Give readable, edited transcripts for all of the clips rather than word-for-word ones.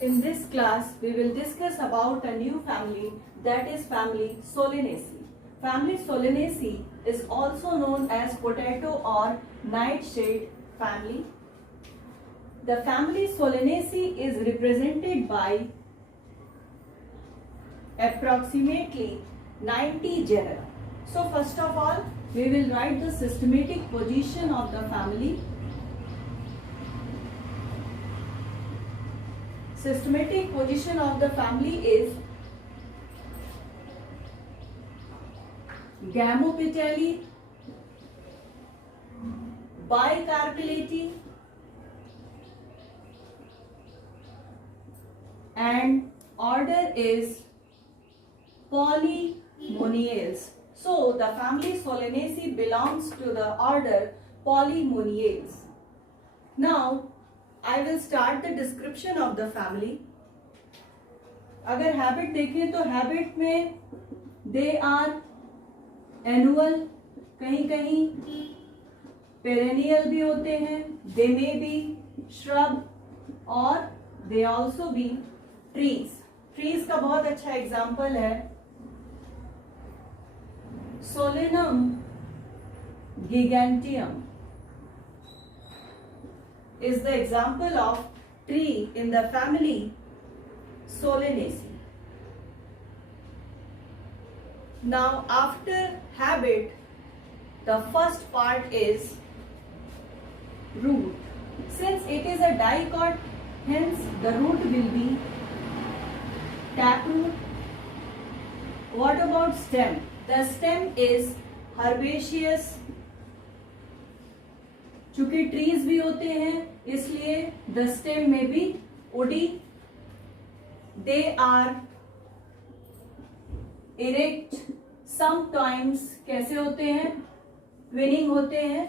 In this class, we will discuss about a new family, that is family Solanaceae. Family Solanaceae is also known as potato or nightshade family. The family Solanaceae is represented by approximately 90 genera. So first of all, we will write the systematic position of the family. Systematic position of the family is Gamopetalae, Bicarpellate, and order is Polymoniales. So the family Solanaceae belongs to the order Polymoniales. Now I will start the description of the family. अगर habit देखें तो habit में they are annual, कहीं कहीं perennial भी होते हैं, दे may be shrub और they also be trees. Trees का बहुत अच्छा एग्जाम्पल है Solanum गिगेंटियम is the example of tree in the family Solanaceae. Now after habit, the first part is root. Since it is a dicot, hence the root will be taproot. What about stem? The stem is herbaceous. चूंकि trees भी होते हैं इसलिए the stem में भी woody. They are erect, sometimes कैसे होते हैं, ट्विनिंग होते हैं,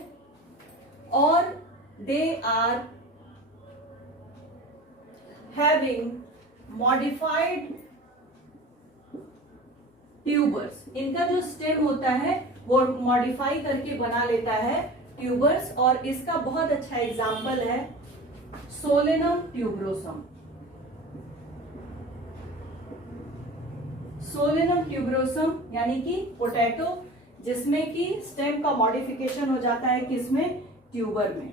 और they are having modified tubers. इनका जो स्टेम होता है वो मॉडिफाई करके बना लेता है ट्यूबर्स, और इसका बहुत अच्छा एग्जाम्पल है सोलेनम ट्यूबरोसम. सोलेनम ट्यूबरोसम यानी कि पोटैटो, जिसमें कि स्टेम का मॉडिफिकेशन हो जाता है किसमें, ट्यूबर में.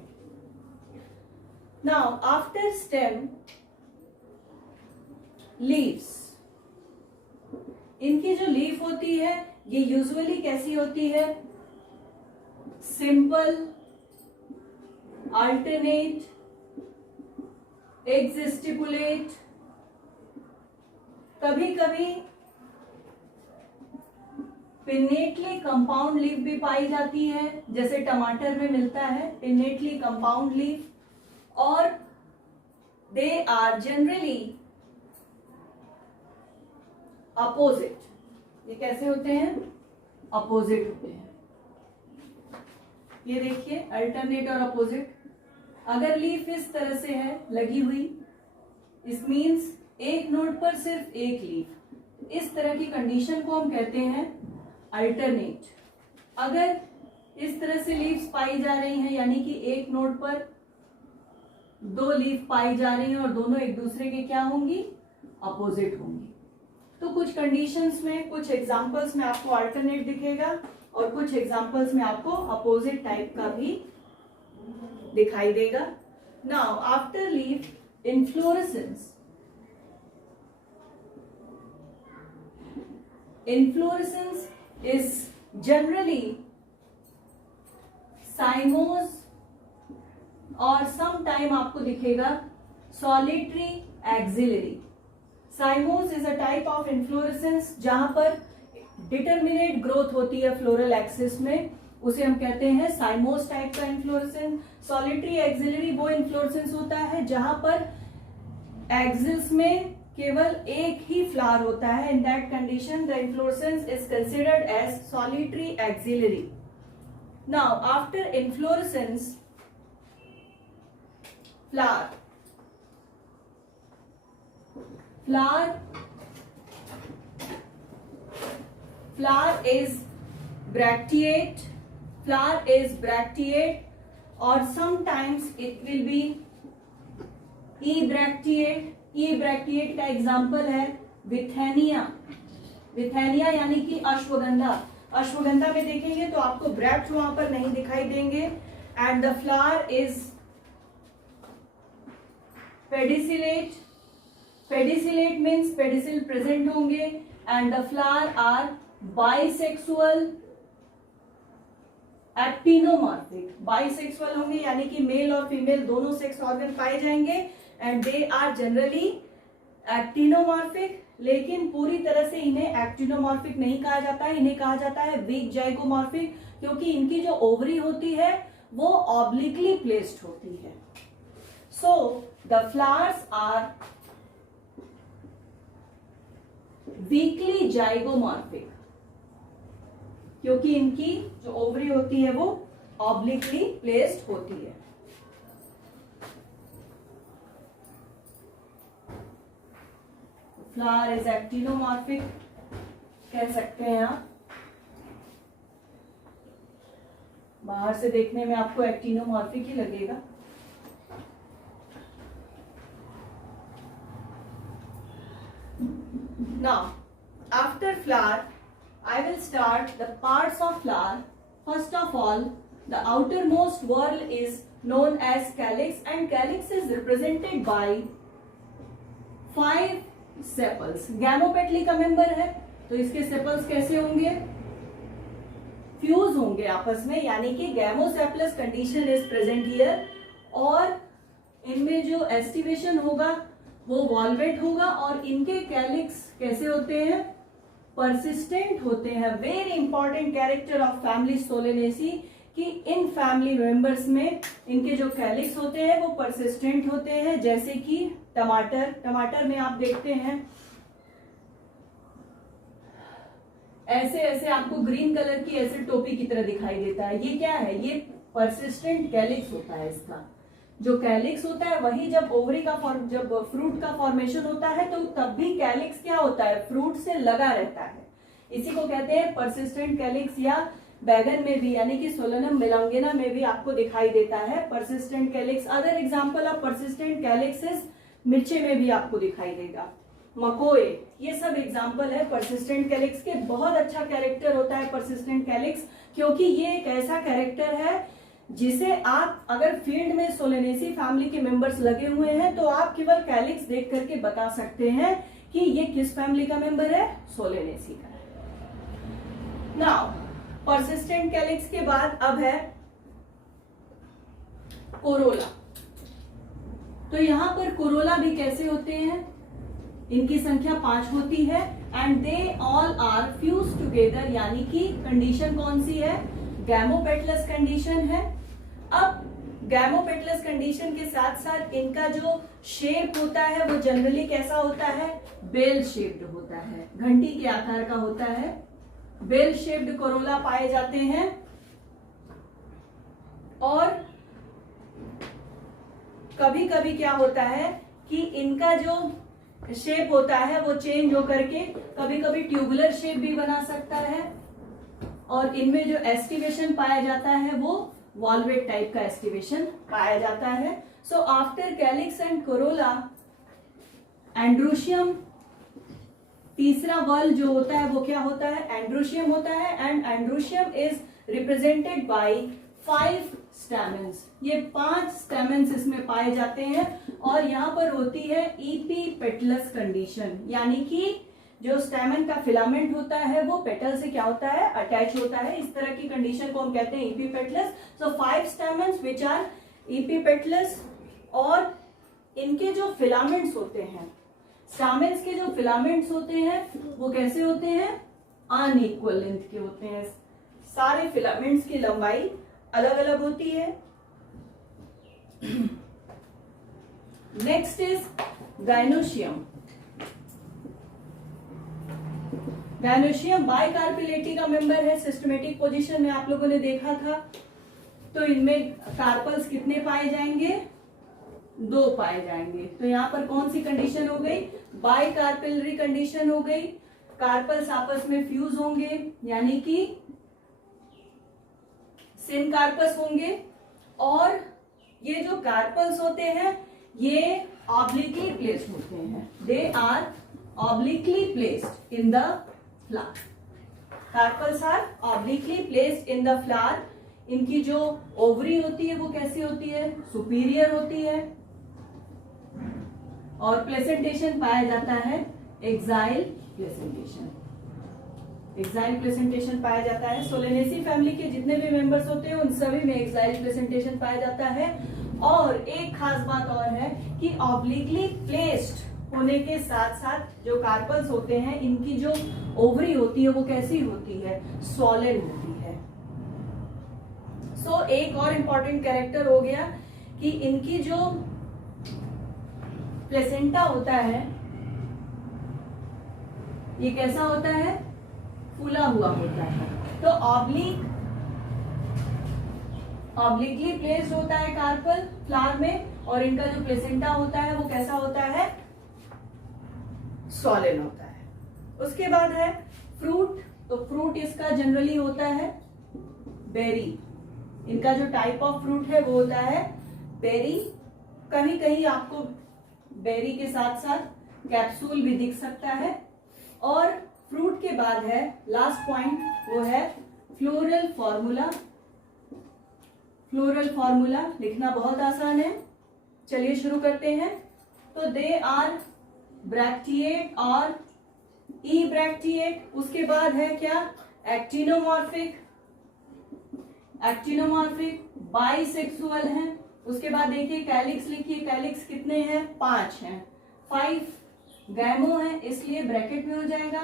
Now after stem leaves. इनकी जो लीफ होती है ये यूजुअली कैसी होती है, सिंपल, अल्टरनेट, एक्सिस्टिपुलेट, कभी कभी पिन्नेटली कंपाउंड लीफ भी पाई जाती है, जैसे टमाटर में मिलता है पिन्नेटली कंपाउंड लीफ. और दे आर जनरली अपोजिट. ये कैसे होते हैं, अपोजिट होते हैं. ये देखिए अल्टरनेट और अपोजिट. अगर लीफ इस तरह से है लगी हुई, इस मीन्स एक नोड पर सिर्फ एक लीफ, इस तरह की कंडीशन को हम कहते हैं अल्टरनेट. अगर इस तरह से लीव्स पाई जा रही हैं यानी कि एक नोड पर दो लीफ पाई जा रही हैं और दोनों एक दूसरे के क्या होंगी, अपोजिट होंगी. तो कुछ कंडीशंस में, कुछ एग्जांपल्स में आपको अल्टरनेट दिखेगा और कुछ एग्जांपल्स में आपको अपोजिट टाइप का भी दिखाई देगा. Now after leaf inflorescence. Inflorescence is generally साइमोस और सम टाइम आपको दिखेगा solitary axillary. साइमोस is a type of inflorescence जहां पर डिटरमिनेट ग्रोथ होती है फ्लोरल एक्सिस में, उसे हम कहते हैं साइमोस टाइप का इन्फ्लोरेसेंस. सॉलिटरी एक्सिलरी वो इन्फ्लोरेसेंस होता है जहां पर एक्सिस में केवल एक ही फ्लावर होता है. In that condition the inflorescence is considered as solitary axillary. Now after inflorescence flower. Flower is bracteate. Flower is bracteate, or sometimes it will be ebracteate. E bracteate का एग्जाम्पल है विथेनिया। विथेनिया यानी कि अश्वगंधा। अश्वगंधा में देखेंगे तो आपको ब्रैक्ट वहां पर नहीं दिखाई देंगे। And the flower is pedicellate. Pedicellate means pedicel present होंगे। And the flower are bisexual actinomorphic. Bisexual होंगे यानी कि मेल और फीमेल दोनों सेक्स ऑर्गन पाए जाएंगे। And they are generally actinomorphic, लेकिन पूरी तरह से इन्हें एक्टिनोमॉर्फिक नहीं कहा जाता है, इन्हें कहा जाता है वीक जाइगोमॉर्फिक, क्योंकि इनकी जो ओवरी होती है वो ऑब्लिकली प्लेस्ड होती है। So the flowers are weakly zygomorphic, क्योंकि इनकी जो ओवरी होती है वो ऑब्लिकली प्लेस्ड होती है। फ्लावर इज एक्टिनोमॉर्फिक कह सकते हैं आप। बाहर से देखने में आपको एक्टिनोमॉर्फिक ही लगेगा। Now, after flower, I will start the parts of flower. First of all, the outermost whorl is known as calyx, and calyx is represented by 5 sepals. गैमोपेटली का मेंबर है तो इसके सेपल्स कैसे होंगे? फ्यूज होंगे आपस में, यानी कि gamosepalous condition is present here. और इनमें जो एस्टिवेशन होगा वो वॉल्वेट होगा। और इनके कैलिक्स कैसे होते हैं? परसिस्टेंट होते हैं। Very important character of family Solanaceae कि इन फैमिली मेंबर्स में इनके जो कैलिक्स होते हैं वो परसिस्टेंट होते हैं। जैसे कि टमाटर, टमाटर में आप देखते हैं ऐसे ऐसे आपको ग्रीन कलर की ऐसे टोपी की तरह दिखाई देता है। ये क्या है? ये परसिस्टेंट कैलिक्स होता है। इसका जो कैलिक्स होता है वही जब ओवरी का जब फ्रूट का फॉर्मेशन होता है तो तब भी कैलिक्स क्या होता है? फ्रूट से लगा रहता है। इसी को कहते हैं परसिस्टेंट कैलिक्स। या बैगन में भी यानी कि सोलेनम मेलांगिना में भी आपको दिखाई देता है persistent calyx. Other example of persistent calyx is मिर्चे में भी आपको दिखाई देगा, मकोए, ये सब एग्जांपल है परसिस्टेंट कैलिक्स के। बहुत अच्छा कैरेक्टर होता है परसिस्टेंट कैलिक्स, क्योंकि ये एक ऐसा कैरेक्टर है जिसे आप अगर फील्ड में सोलेनेसी फैमिली के मेंबर्स लगे हुए हैं तो आप केवल कैलिक्स देख करके बता सकते हैं कि ये किस फैमिली का मेंबर है? सोलेनेसी का है। नाउ परसिस्टेंट कैलिक्स के बाद अब है कोरोला। तो यहां पर कोरोला भी कैसे होते हैं? इनकी संख्या 5 होती है। And they all are fuse together, यानी कि कंडीशन कौन सी है? गैमोपेटलस कंडीशन है। अब गैमोपेटलस कंडीशन के साथ साथ इनका जो शेप होता है वो जनरली कैसा होता है? बेल शेप्ड होता है, घंटी के आकार का होता है। बेल शेप्ड कोरोला पाए जाते हैं। और कभी कभी क्या होता है कि इनका जो शेप होता है वो चेंज होकर के कभी कभी ट्यूबुलर शेप भी बना सकता है। और इनमें जो एस्टिवेशन पाया जाता है वो वॉल्वेट टाइप का एस्टिवेशन पाया जाता है। So after calyx and Corolla, androecium, तीसरा वर्ल जो होता है वो क्या होता है? एंड्रोशियम होता है। And androecium is represented by 5 स्टैमेंस। ये 5 स्टैमेंस इसमें पाए जाते हैं। और यहाँ पर होती है इपीपेटलस कंडीशन, यानी कि जो स्टैमेन का फिलामेंट होता है वो पेटल से क्या होता है? अटैच होता है। इस तरह की कंडीशन को हम कहते हैं इपीपेटलस। सो 5 स्टैमेंस विच आर इपीपेटलस। और इनके जो फिलामेंट्स होते हैं, स्टैमेन्स के जो फिलामेंट्स होते हैं वो कैसे होते हैं? अनइक्वल लेंथ के होते हैं। सारे फिलामेंट्स की लंबाई अलग अलग होती है। Next is gynoecium. गाइनोशियम बाइकार्पिलेटी का मेंबर है। सिस्टमेटिक पोजीशन में आप लोगों ने देखा था। तो इनमें कार्पल्स कितने पाए जाएंगे? 2 पाए जाएंगे। तो यहां पर कौन सी कंडीशन हो गई? बाइकार्पिलरी कंडीशन हो गई। कार्पल्स आपस में फ्यूज होंगे, यानी कि सिनकार्पस होंगे। और ये जो कार्पल्स होते हैं ये ऑब्लिकली प्लेस्ड होते हैं, they are obliquely placed in the flower, carpels are obliquely placed in the flower. इनकी जो ओवरी होती है वो कैसी होती है, सुपीरियर होती है, और प्लेसेंटेशन पाया जाता है एक्साइल प्लेसेंटेशन, एक्साइल प्लेसेंटेशन पाया जाता है। सोलेनेसी फैमिली के जितने भी मेंबर्स होते हैं उन सभी में एक्साइल प्लेसेंटेशन पाया जाता है। और एक खास बात और है कि ऑब्लिकली प्लेस्ड होने के साथ साथ जो कार्पल्स होते हैं इनकी जो ओवरी होती है वो कैसी होती है, स्वॉलन होती है। सो एक और इम्पॉर्टेंट कैरेक्टर हो गया कि इनकी जो प्लेसेंटा होता है ये कैसा होता है, फूला हुआ होता है। तो ऑब्लिकली प्लेस्ड होता है कार्पल फ्लावर में, और इनका जो प्लेसेंटा होता है वो कैसा होता है, सॉलिड होता है। उसके बाद है फ्रूट, तो फ्रूट इसका जनरली होता है बेरी, इनका जो टाइप ऑफ फ्रूट है वो होता है बेरी। कहीं कहीं आपको बेरी के साथ साथ कैप्सूल भी दिख सकता है। और फ्रूट के बाद है लास्ट पॉइंट, वो है फ्लोरल फॉर्मूला। फ्लोरल फॉर्मूला लिखना बहुत आसान है, चलिए शुरू करते हैं। तो दे आर ब्रैक्टिएट और ई ब्रैक्टिएट। उसके बाद है क्या, एक्टिनोमॉर्फिक, एक्टिनोमॉर्फिक बाइसेक्सुअल है। उसके बाद देखिए कैलिक्स लिखिए, कैलिक्स कितने हैं, 5 हैं, 5 गैमो है इसलिए ब्रैकेट में हो जाएगा।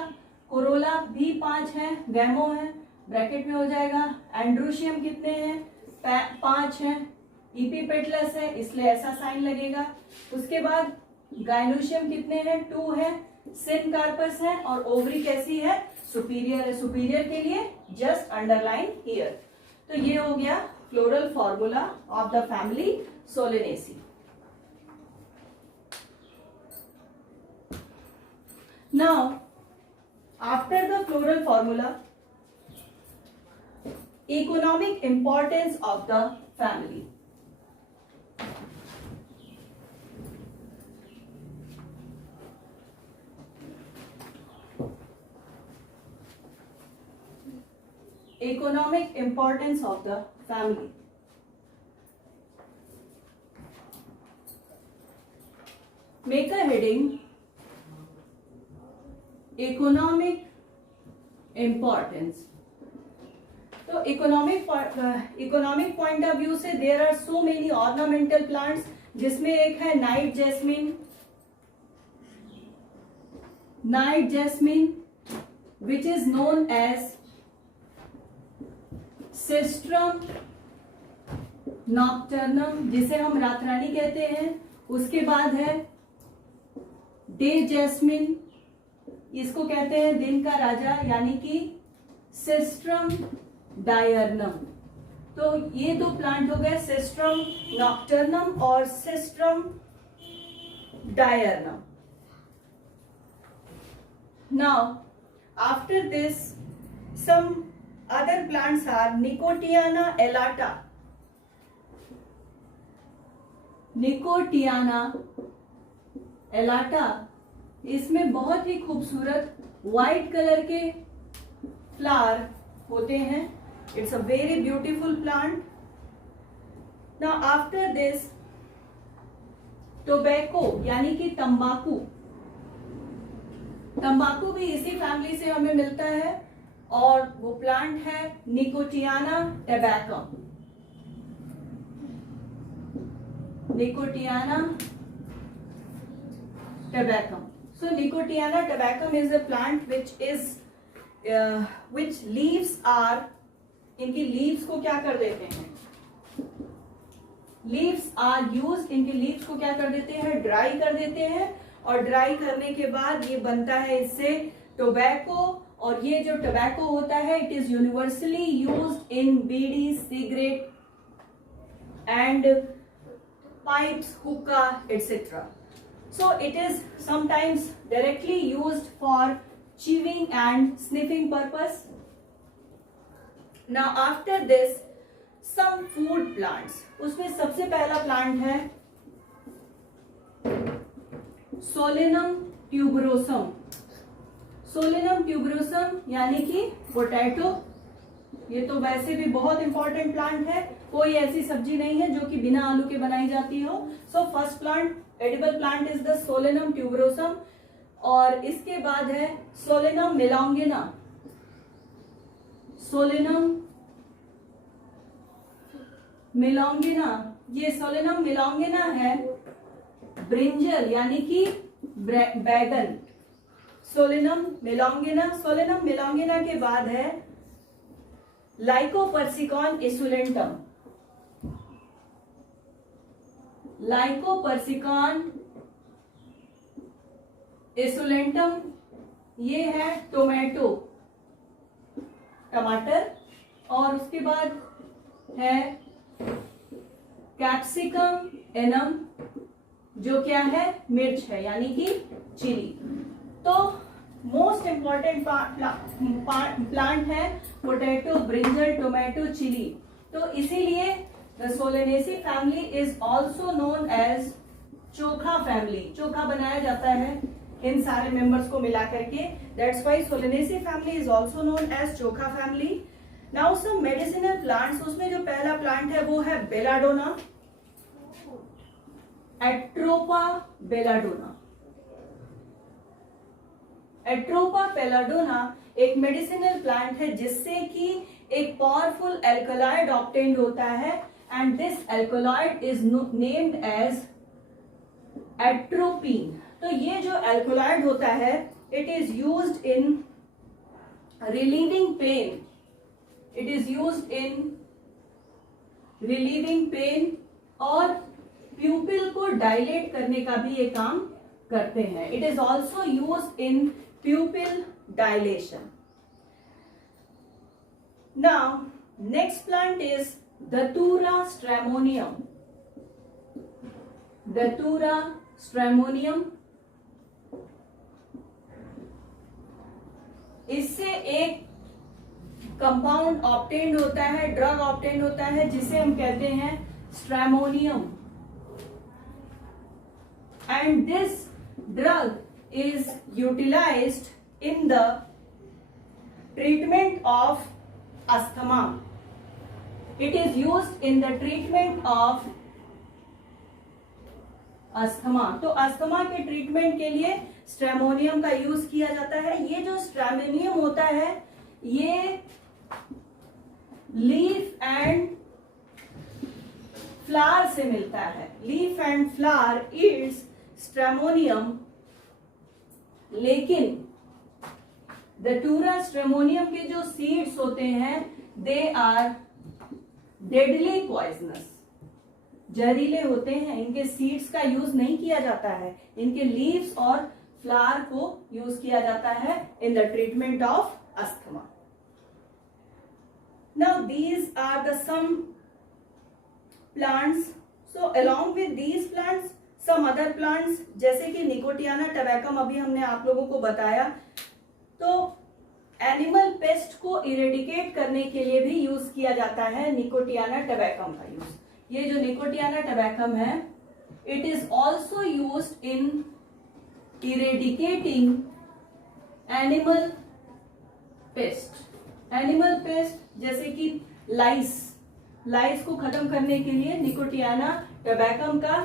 कोरोला भी 5 है, गैमो है, ब्रैकेट में हो जाएगा। एंड्रोशियम कितने हैं, 5 हैं, इपीपेटलस है इसलिए ऐसा साइन लगेगा। उसके बाद गाइनोशियम कितने हैं, 2 है, सिनकार्पस है, और ओवरी कैसी है, सुपीरियर है। सुपीरियर के लिए जस्ट अंडरलाइन हियर। तो ये हो गया floral formula of the family Solanaceae. Now after the floral formula, economic importance of the family. Economic importance of the family. Make a heading, economic importance. तो economic point of view से there are so many ornamental plants, जिसमें एक है night jasmine, night jasmine which is known as Cestrum nocturnum, जिसे हम रातरानी कहते हैं। उसके बाद है डे जैस्मिन, इसको कहते हैं दिन का राजा, यानी कि सिस्ट्रम डायर्नम। तो ये दो प्लांट हो गए, सिस्ट्रम नॉक्टर्नम और Cestrum diurnum. Now after this some other plants are Nicotiana elata. Nicotiana elata, इसमें बहुत ही खूबसूरत व्हाइट कलर के फ्लावर होते हैं। It's a very beautiful plant. Now after this tobacco, यानी कि तंबाकू। तंबाकू भी इसी फैमिली से हमें मिलता है, और वो प्लांट है Nicotiana tabacum. Nicotiana tabacum. So Nicotiana tabacum is a plant which leaves are, इनकी लीव्स को क्या कर देते हैं, लीव्स आर यूज, इनके लीव्स को क्या कर देते हैं, ड्राई कर देते हैं। और ड्राई करने के बाद ये बनता है इससे टोबैको। और ये जो टोबैको होता है it is universally used in bidi, cigarette and pipes, हुक्का etcetera. So it is sometimes directly used for chewing and sniffing purpose. Now after this some food plants. उसमें सबसे पहला प्लांट है सोलेनम ट्यूबरोसम। सोलेनम ट्यूबरोसम यानी कि potato, ये तो वैसे भी बहुत इंपॉर्टेंट प्लांट है, कोई ऐसी सब्जी नहीं है जो कि बिना आलू के बनाई जाती हो। So first plant, edible plant is the Solanum tuberosum. और इसके बाद है सोलेनम मेलॉन्गिना। सोलेनम मेलॉन्गिना, ये सोलेनम मेलॉन्गिना है ब्रिंजल यानी कि बैगन। सोलेनम मेलॉन्गिना। सोलेनम मेलॉन्गिना के बाद है लाइकोपर्सिकॉन एसुलेंटम। लाइकोपर्सिकॉन एसुलेंटम, ये है टोमेटो, टमाटर। और उसके बाद है कैप्सिकम एनम, जो क्या है, मिर्च है यानी कि चिली। तो मोस्ट इंपॉर्टेंट प्लांट है पोटैटो, ब्रिंजल, टोमेटो, चिली। तो इसीलिए the Solanaceae family is also known as chokha family. चोखा बनाया जाता है इन सारे मेंबर्स को मिला करके, that's why Solanaceae family is also known as chokha family. Now some medicinal plants, उसमें जो पहला प्लांट है वो है belladonna, Atropa belladonna. Atropa belladonna एक मेडिसिनल प्लांट है जिससे कि एक पावरफुल एल्कलॉइड ऑब्टेन्ड होता है, and this alkaloid is named as atropine. तो ये जो एल्कलॉइड होता है, it is used in relieving pain. It is used in relieving pain और प्यूपिल को डायलेट करने का भी ये काम करते हैं। It is also used in प्यूपिल dilation. Now next plant is दतूरा stramonium. दतूरा stramonium, इससे एक कंपाउंड ऑब्टेन्ड होता है, ड्रग ऑब्टेन्ड होता है, जिसे हम कहते हैं stramonium. And this drug is utilised in the treatment of asthma. It is used in the treatment of asthma. तो अस्थमा के ट्रीटमेंट के लिए स्ट्रेमोनियम का यूज किया जाता है। ये जो स्ट्रेमोनियम होता है, ये लीफ एंड फ्लावर से मिलता है। Leaf and flower it's stramonium, लेकिन दतूरा स्ट्रेमोनियम के जो सीड्स होते हैं, दे आर डेडली पॉइजनस, जहरीले होते हैं। इनके सीड्स का यूज नहीं किया जाता है, इनके लीव्स और फ्लावर को यूज किया जाता है in the treatment of asthma. Now these are the some plants. So along with these plants some other plants, जैसे कि निकोटियाना टबैकम अभी हमने आप लोगों को बताया। तो एनिमल पेस्ट को इरेडिकेट करने के लिए भी यूज किया जाता है निकोटियाना टबैकम का यूज। ये जो निकोटियाना टबैकम है, it is also used in eradicating animal paste. Animal paste जैसे कि लाइस, लाइस को खत्म करने के लिए निकोटियाना टबैकम का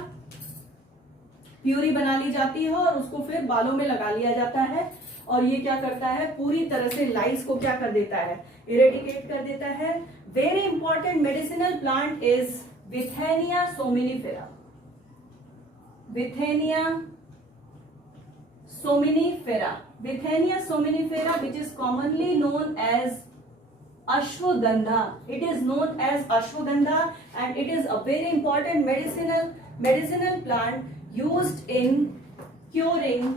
प्यूरी बना ली जाती है और उसको फिर बालों में लगा लिया जाता है, और ये क्या करता है, पूरी तरह से लाइस को क्या कर देता है, इरेडिकेट कर देता है। Very important medicinal plant is Withania somnifera. Withania somnifera, Withania somnifera, which is commonly known as ashwagandha. It is known as ashwagandha, and it is a very important medicinal plant used in curing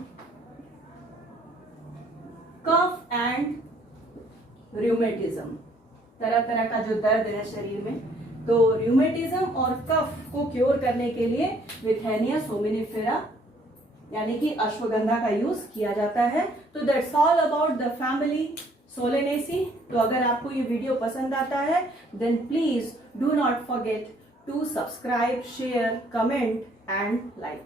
cough and rheumatism। तरह तरह का जो दर्द है शरीर में, तो rheumatism और कफ को क्योर करने के लिए विथेनिया सोमिनिफेरा यानी कि अश्वगंधा का यूज किया जाता है। तो that's all about the family solanaceae. तो अगर आपको ये वीडियो पसंद आता है, then please do not forget to subscribe, share, comment and like.